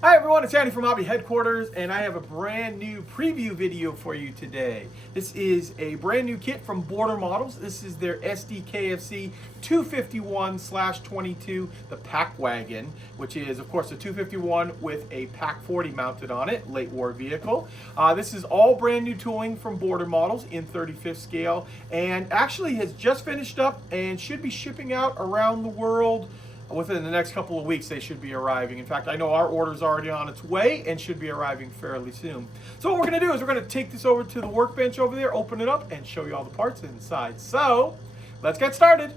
Hi everyone, it's Andy from Hobby Headquarters, and I have a brand new preview video for you today. This is a brand new kit from Border Models. This is their Sd.Kfz 251/22, the Pakwagen, which is of course a 251 with a Pak 40 mounted on it, late war vehicle. This is all brand new tooling from Border Models in 35th scale, and actually has just finished up and should be shipping out around the world. Within the next couple of weeks, they should be arriving. In fact, I know our order is already on its way and should be arriving fairly soon. So what we're going to do is we're going to take this over to the workbench over there, open it up, and show you all the parts inside. So let's get started.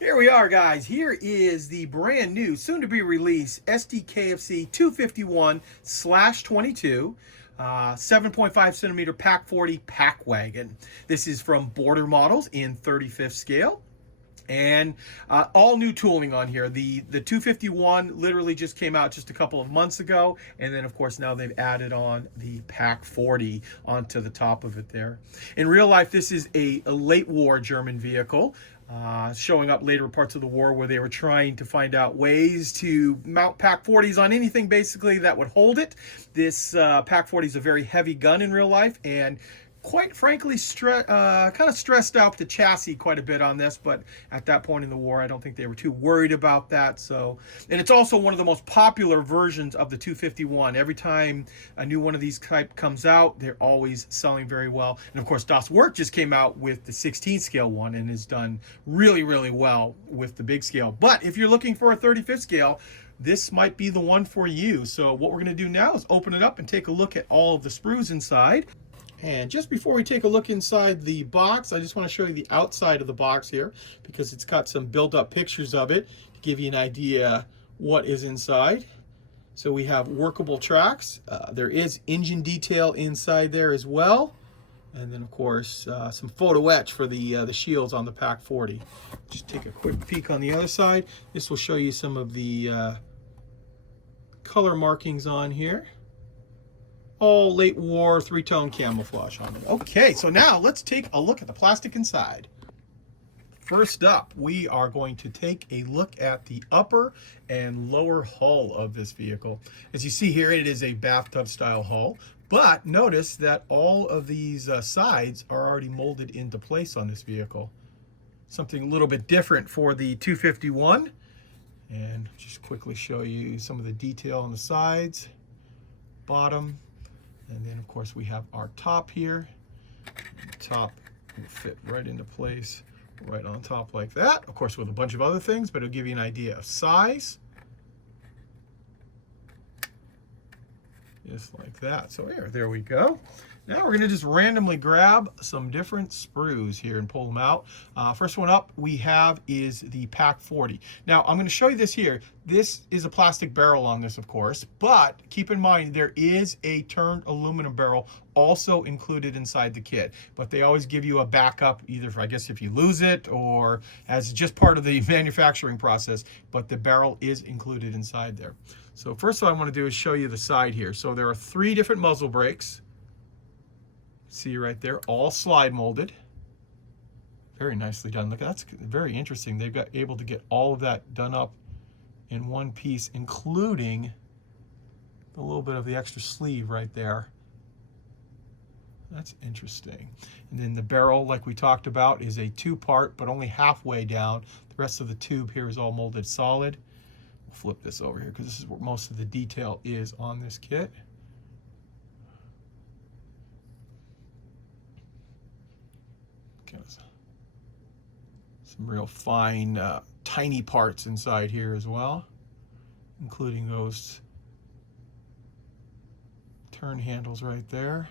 Here we are, guys. Here is the brand new, soon to be released Sd.Kfz 251/22 7.5 centimeter Pak 40 Pakwagen. This is from Border Models in 35th scale. And all new tooling on here. The 251 literally just came out just a couple of months ago, and then of course now they've added on the Pak 40 onto the top of it there. In real life, this is a late war German vehicle. Showing up later parts of the war where they were trying to find out ways to mount Pak 40s on anything basically that would hold it. This Pak 40 is a very heavy gun in real life, and quite frankly kind of stressed out the chassis quite a bit on this, but at that point in the war I don't think they were too worried about that. So, and it's also one of the most popular versions of the 251. Every time a new one of these type comes out, they're always selling very well. And of course Das Werk just came out with the 16 scale one and has done really well with the big scale. But if you're looking for a 35th scale, this might be the one for you. So what we're going to do now is open it up and take a look at all of the sprues inside. And just before we take a look inside the box, I just want to show you the outside of the box here, because it's got some built-up pictures of it to give you an idea what is inside. So we have workable tracks. There is engine detail inside there as well. And then, of course, some photo etch for the shields on the Pak 40. Just take a quick peek on the other side. This will show you some of the color markings on here. All late war three-tone camouflage on it. Okay, so now let's take a look at the plastic inside. First up, we are going to take a look at the upper and lower hull of this vehicle. As you see here, it is a bathtub style hull, but notice that all of these sides are already molded into place on this vehicle. Something a little bit different for the 251. And just quickly show you some of the detail on the sides, bottom. And then of course we have our top here. The top will fit right into place, right on top like that. Of course with a bunch of other things, but it'll give you an idea of size. Just like that. So there we go. Now we're going to just randomly grab some different sprues here and pull them out. First one up we have is the Pak 40. Now I'm going to show you this here. This is a plastic barrel on this, of course, but keep in mind there is a turned aluminum barrel also included inside the kit. But they always give you a backup, either for, I guess, if you lose it or as just part of the manufacturing process, but the barrel is included inside there. So first what I want to do is show you the side here. So there are 3 different muzzle brakes. See right there, all slide molded. Very nicely done. Look, that's very interesting. They've got able to get all of that done up in one piece, including a little bit of the extra sleeve right there. That's interesting. And then the barrel, like we talked about, is a 2-part, but only halfway down. The rest of the tube here is all molded solid. We'll flip this over here because this is where most of the detail is on this kit. Some real fine, tiny parts inside here as well, including those turn handles right there.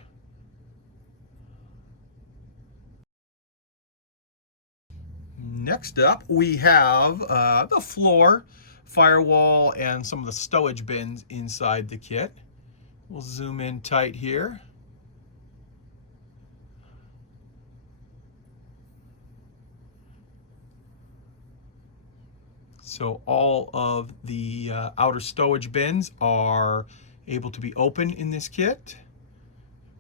Next up, we have the floor, firewall, and some of the stowage bins inside the kit. We'll zoom in tight here. So all of the outer stowage bins are able to be open in this kit.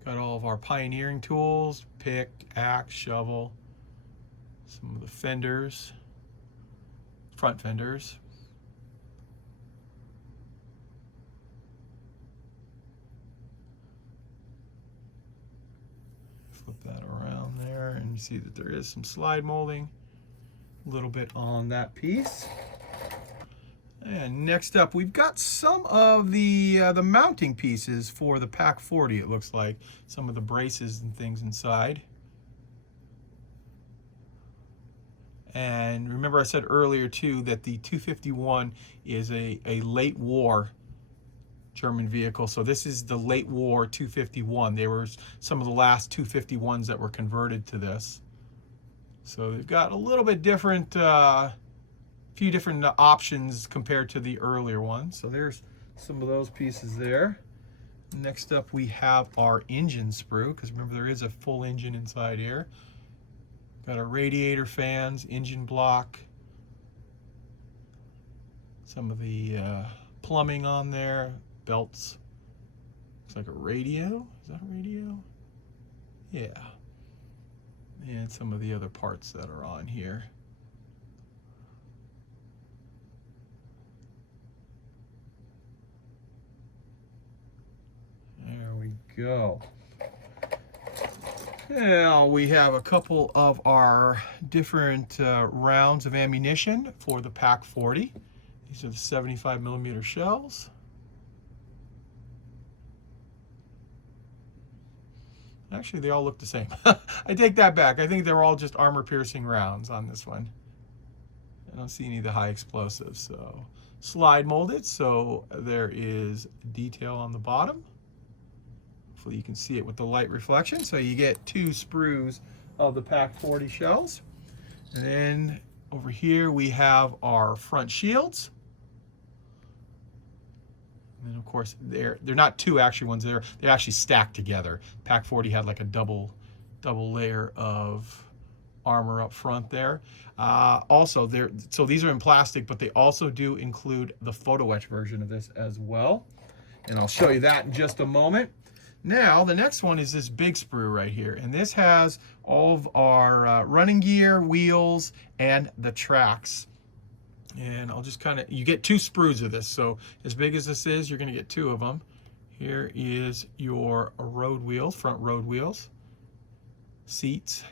Got all of our pioneering tools, pick, axe, shovel, some of the fenders, front fenders. Flip that around there and you see that there is some slide molding, a little bit on that piece. And next up, we've got some of the mounting pieces for the Pak 40. It looks like some of the braces and things inside. And remember, I said earlier too that the 251 is a late war German vehicle. So this is the late war 251. They were some of the last 251s that were converted to this. So they've got a little bit different. Few different options compared to the earlier one. So there's some of those pieces there. Next up we have our engine sprue, because remember there is a full engine inside here. Got our radiator fans, engine block, some of the plumbing on there, belts. Looks like a radio. Is that a radio? Yeah. And some of the other parts that are on here. There we go. Now we have a couple of our different rounds of ammunition for the Pak 40. These are the 75mm shells. Actually, they all look the same. I take that back. I think they're all just armor-piercing rounds on this one. I don't see any of the high explosives. So slide molded, so there is detail on the bottom. Hopefully you can see it with the light reflection. So you get 2 sprues of the Pak 40 shells. And then over here we have our front shields. And of course they're not 2 actually ones, they're actually stacked together. Pak 40 had like a double layer of armor up front there. Also so these are in plastic, but they also do include the photo etch version of this as well. And I'll show you that in just a moment. Now, the next one is this big sprue right here. And this has all of our running gear, wheels, and the tracks. And I'll just kind of, you get 2 sprues of this. So as big as this is, you're going to get 2 of them. Here is your road wheels, front road wheels, seats.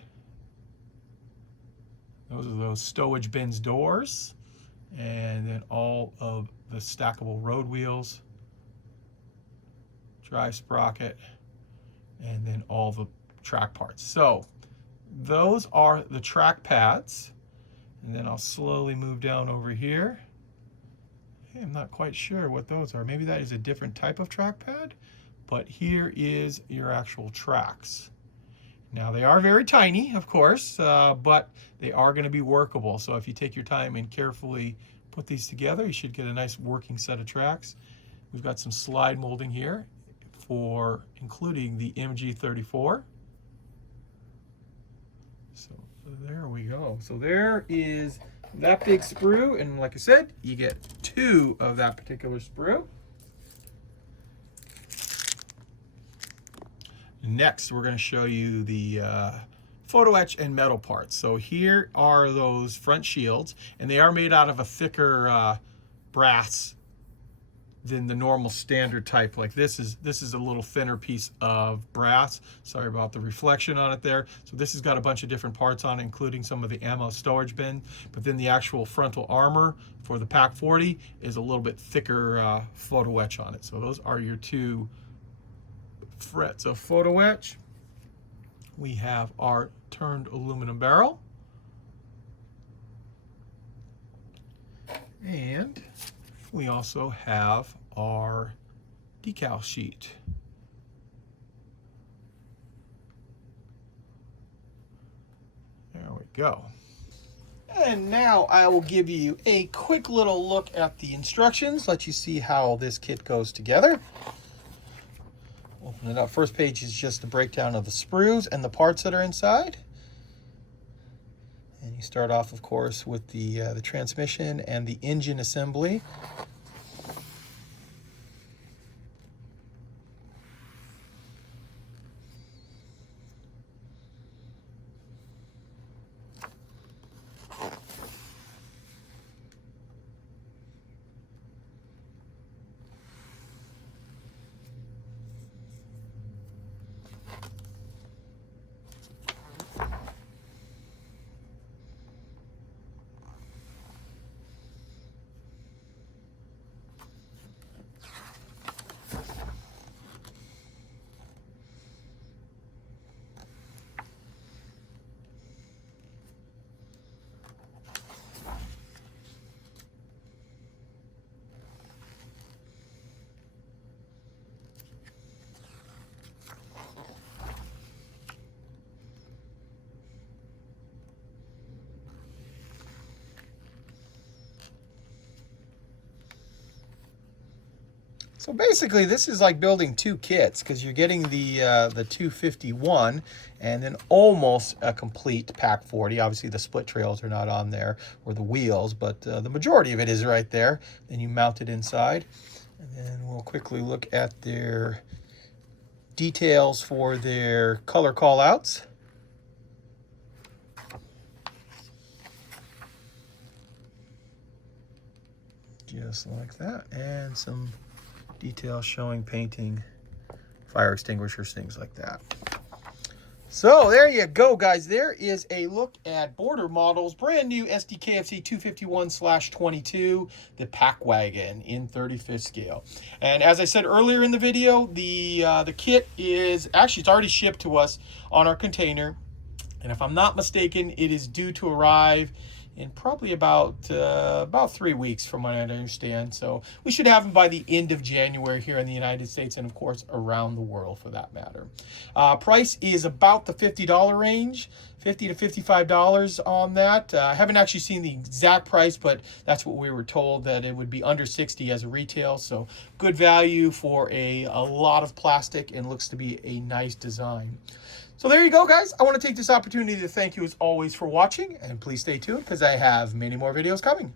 Those are those stowage bins doors. And then all of the stackable road wheels, drive sprocket, and then all the track parts. So those are the track pads. And then I'll slowly move down over here. Hey, I'm not quite sure what those are. Maybe that is a different type of track pad, but here is your actual tracks. Now they are very tiny, of course, but they are going to be workable. So if you take your time and carefully put these together, you should get a nice working set of tracks. We've got some slide molding here for including the MG34. So there we go. So there is that big sprue, and like I said, you get 2 of that particular sprue. Next, we're going to show you the photo etch and metal parts. So here are those front shields, and they are made out of a thicker brass than the normal standard type. Like this is a little thinner piece of brass. Sorry about the reflection on it there. So this has got a bunch of different parts on it, including some of the ammo storage bin. But then the actual frontal armor for the Pak 40 is a little bit thicker photo etch on it. So those are your 2 frets of photo etch. We have our turned aluminum barrel. And we also have our decal sheet. There we go. And now I will give you a quick little look at the instructions, let you see how this kit goes together. Open it up. First page is just a breakdown of the sprues and the parts that are inside. And you start off, of course, with the transmission and the engine assembly. So basically, this is like building two kits, because you're getting the 251 and then almost a complete Pak 40. Obviously, the split trails are not on there, or the wheels, but the majority of it is right there. Then you mount it inside. And then we'll quickly look at their details for their color callouts. Just like that. And some details showing painting, fire extinguishers, things like that. So there you go, guys. There is a look at Border Models brand new Sd.Kfz 251/22, the Pakwagen in 35th scale. And as I said earlier in the video, the kit is actually, it's already shipped to us on our container, and if I'm not mistaken, it is due to arrive in probably about 3 weeks from what I understand. So we should have them by the end of January here in the United States, and of course around the world for that matter. Price is about the $50 range, $50 to $55 on that. I haven't actually seen the exact price, but that's what we were told, that it would be under $60 as a retail. So good value for a lot of plastic, and looks to be a nice design. So there you go, guys. I want to take this opportunity to thank you as always for watching, and please stay tuned because I have many more videos coming.